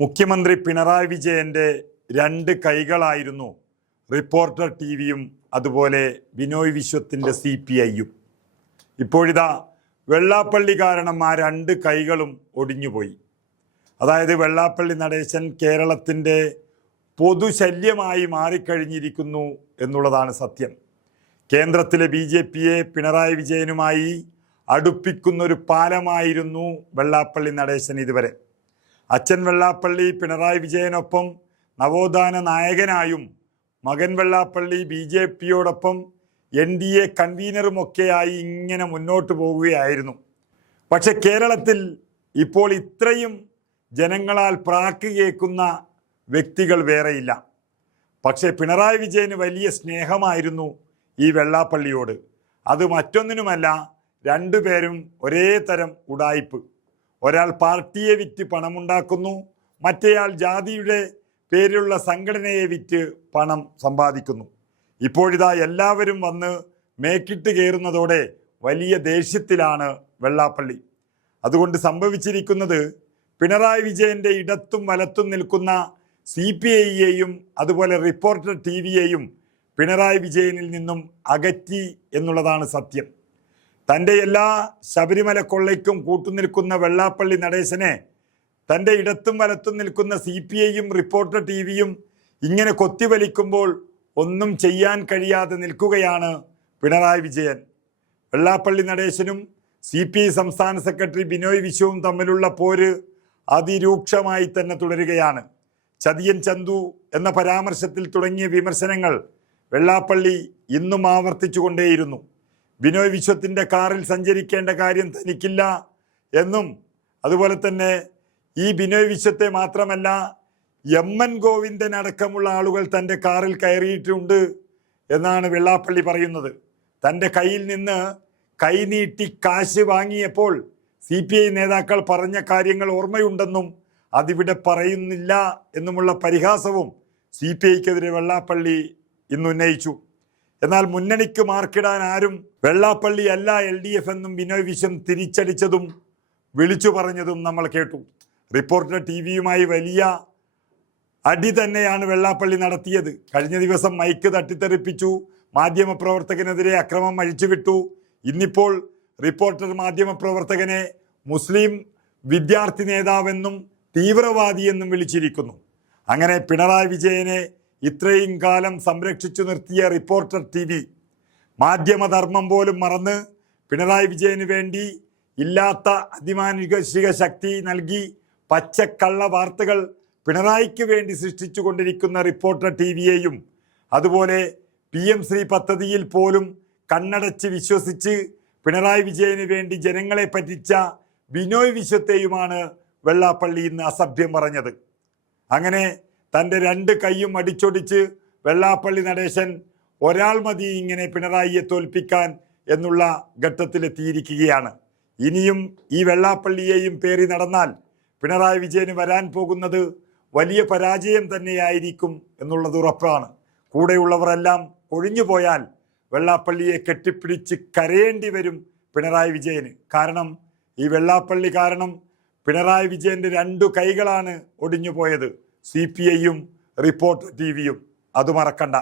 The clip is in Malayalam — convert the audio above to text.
മുഖ്യമന്ത്രി പിണറായി വിജയൻ്റെ രണ്ട് കൈകളായിരുന്നു റിപ്പോർട്ടർ ടിവിയും അതുപോലെ ബിനോയ് വിശ്വത്തിൻ്റെ CPIയും. ഇപ്പോഴിതാ വെള്ളാപ്പള്ളി കാരണം ആ രണ്ട് കൈകളും ഒടിഞ്ഞുപോയി. അതായത് വെള്ളാപ്പള്ളി നടേശൻ കേരളത്തിൻ്റെ പൊതുശല്യമായി മാറിക്കഴിഞ്ഞിരിക്കുന്നു എന്നുള്ളതാണ് സത്യം. കേന്ദ്രത്തിലെ BJPയെ പിണറായി വിജയനുമായി അടുപ്പിക്കുന്നൊരു പാലമായിരുന്നു വെള്ളാപ്പള്ളി നടേശൻ ഇതുവരെ. അച്ഛൻ വെള്ളാപ്പള്ളി പിണറായി വിജയനൊപ്പം നവോത്ഥാന നായകനായും മകൻ വെള്ളാപ്പള്ളി BJPയോടൊപ്പം NDA കൺവീനറുമൊക്കെയായി ഇങ്ങനെ മുന്നോട്ട് പോവുകയായിരുന്നു. പക്ഷെ കേരളത്തിൽ ഇപ്പോൾ ഇത്രയും ജനങ്ങളാൽ പ്രാക്ക് കേൾക്കുന്ന വ്യക്തികൾ വേറെയില്ല. പക്ഷേ പിണറായി വിജയന് വലിയ സ്നേഹമായിരുന്നു ഈ വെള്ളാപ്പള്ളിയോട്. അത് മറ്റൊന്നിനുമല്ല, രണ്ടുപേരും ഒരേ തരം ഉഡായിപ്പ്. ഒരാൾ പാർട്ടിയെ വിറ്റ് പണമുണ്ടാക്കുന്നു, മറ്റേയാൾ ജാതിയുടെ പേരിലുള്ള സംഘടനയെ വിറ്റ് പണം സമ്പാദിക്കുന്നു. ഇപ്പോഴിതാ എല്ലാവരും വന്ന് മേക്കിട്ട് കയറുന്നതോടെ വലിയ ദേഷ്യത്തിലാണ് വെള്ളാപ്പള്ളി. അതുകൊണ്ട് സംഭവിച്ചിരിക്കുന്നത്, പിണറായി വിജയൻ്റെ ഇടത്തും വലത്തും നിൽക്കുന്ന CPIയെയും അതുപോലെ റിപ്പോർട്ടർ TVയെയും പിണറായി വിജയനിൽ നിന്നും അകറ്റി എന്നുള്ളതാണ് സത്യം. തൻ്റെ എല്ലാ ശബരിമല കൊള്ളയ്ക്കും കൂട്ടുനിൽക്കുന്ന വെള്ളാപ്പള്ളി നടേശനെ തൻ്റെ ഇടത്തും വലത്തും നിൽക്കുന്ന CPIയും റിപ്പോർട്ടർ TVയും ഇങ്ങനെ കൊത്തിവലിക്കുമ്പോൾ ഒന്നും ചെയ്യാൻ കഴിയാതെ നിൽക്കുകയാണ് പിണറായി വിജയൻ. വെള്ളാപ്പള്ളി നടേശനും CPI സംസ്ഥാന സെക്രട്ടറി ബിനോയ് വിശ്വവും തമ്മിലുള്ള പോര് അതിരൂക്ഷമായി തന്നെ തുടരുകയാണ്. ചതിയൻ ചന്തു എന്ന പരാമർശത്തിൽ തുടങ്ങിയ വിമർശനങ്ങൾ വെള്ളാപ്പള്ളി ഇന്നും ആവർത്തിച്ചുകൊണ്ടേയിരുന്നു. ബിനോയ് വിശ്വത്തിൻ്റെ കാറിൽ സഞ്ചരിക്കേണ്ട കാര്യം തനിക്കില്ല എന്നും അതുപോലെ തന്നെ ഈ ബിനോയ് വിശ്വത്തെ മാത്രമല്ല MN ഗോവിന്ദൻ അടക്കമുള്ള ആളുകൾ തൻ്റെ കാറിൽ കയറിയിട്ടുണ്ട് എന്നാണ് വെള്ളാപ്പള്ളി പറയുന്നത്. തൻ്റെ കയ്യിൽ നിന്ന് കൈനീട്ടി കാശ് വാങ്ങിയപ്പോൾ CPI നേതാക്കൾ പറഞ്ഞ കാര്യങ്ങൾ ഓർമ്മയുണ്ടെന്നും അതിവിടെ പറയുന്നില്ല എന്നുമുള്ള പരിഹാസവും CPIക്കെതിരെ വെള്ളാപ്പള്ളി ഇന്ന് ഉന്നയിച്ചു. എന്നാൽ മുന്നണിക്ക് മാർക്കിടാൻ ആരും വെള്ളാപ്പള്ളി അല്ല LDF എന്നും ബിനോയ് വിശ്വം തിരിച്ചടിച്ചതും വിളിച്ചു പറഞ്ഞതും നമ്മൾ കേട്ടു. റിപ്പോർട്ടർ TVയുമായി വലിയ അടി തന്നെയാണ് വെള്ളാപ്പള്ളി നടത്തിയത്. കഴിഞ്ഞ ദിവസം മൈക്ക് തട്ടിത്തെറിപ്പിച്ചു, മാധ്യമപ്രവർത്തകനെതിരെ അക്രമം അഴിച്ചുവിട്ടു. ഇന്നിപ്പോൾ റിപ്പോർട്ടർ മാധ്യമപ്രവർത്തകനെ മുസ്ലിം വിദ്യാർത്ഥി നേതാവെന്നും തീവ്രവാദിയെന്നും വിളിച്ചിരിക്കുന്നു. അങ്ങനെ പിണറായി വിജയനെ ഇത്രയും കാലം സംരക്ഷിച്ചു നിർത്തിയ റിപ്പോർട്ടർ TV മാധ്യമധർമ്മം പോലും മറന്ന് പിണറായി വിജയന് വേണ്ടി ഇല്ലാത്ത അതിമാനുഷിക ശക്തി നൽകി പച്ചക്കള്ള വാർത്തകൾ പിണറായിക്ക് വേണ്ടി സൃഷ്ടിച്ചു കൊണ്ടിരിക്കുന്ന റിപ്പോർട്ടർ TVയെയും അതുപോലെ PM ശ്രീ പദ്ധതിയിൽ പോലും കണ്ണടച്ച് വിശ്വസിച്ച് പിണറായി വിജയന് വേണ്ടി ജനങ്ങളെ പറ്റിച്ച ബിനോയ് വിശ്വത്തെയുമാണ് വെള്ളാപ്പള്ളി ഇന്ന് അസഭ്യം പറഞ്ഞത്. അങ്ങനെ തൻ്റെ രണ്ട് കൈയും അടിച്ചൊടിച്ച് വെള്ളാപ്പള്ളി നടേശൻ ഒരാൾ മതി ഇങ്ങനെ പിണറായിയെ തോൽപ്പിക്കാൻ എന്നുള്ള ഘട്ടത്തിലെത്തിയിരിക്കുകയാണ്. ഇനിയും ഈ വെള്ളാപ്പള്ളിയെയും പേറി നടന്നാൽ പിണറായി വിജയന് വരാൻ പോകുന്നത് വലിയ പരാജയം തന്നെയായിരിക്കും എന്നുള്ളത് ഉറപ്പാണ്. കൂടെയുള്ളവരെല്ലാം ഒഴിഞ്ഞു പോയാൽ വെള്ളാപ്പള്ളിയെ കെട്ടിപ്പിടിച്ച് കരയേണ്ടി വരും പിണറായി വിജയന്. കാരണം ഈ വെള്ളാപ്പള്ളി കാരണം പിണറായി വിജയൻ്റെ രണ്ടു കൈകളാണ് ഒടിഞ്ഞു പോയത്, CPIയും റിപ്പോർട്ടർ TVയും. അത് മറക്കണ്ട.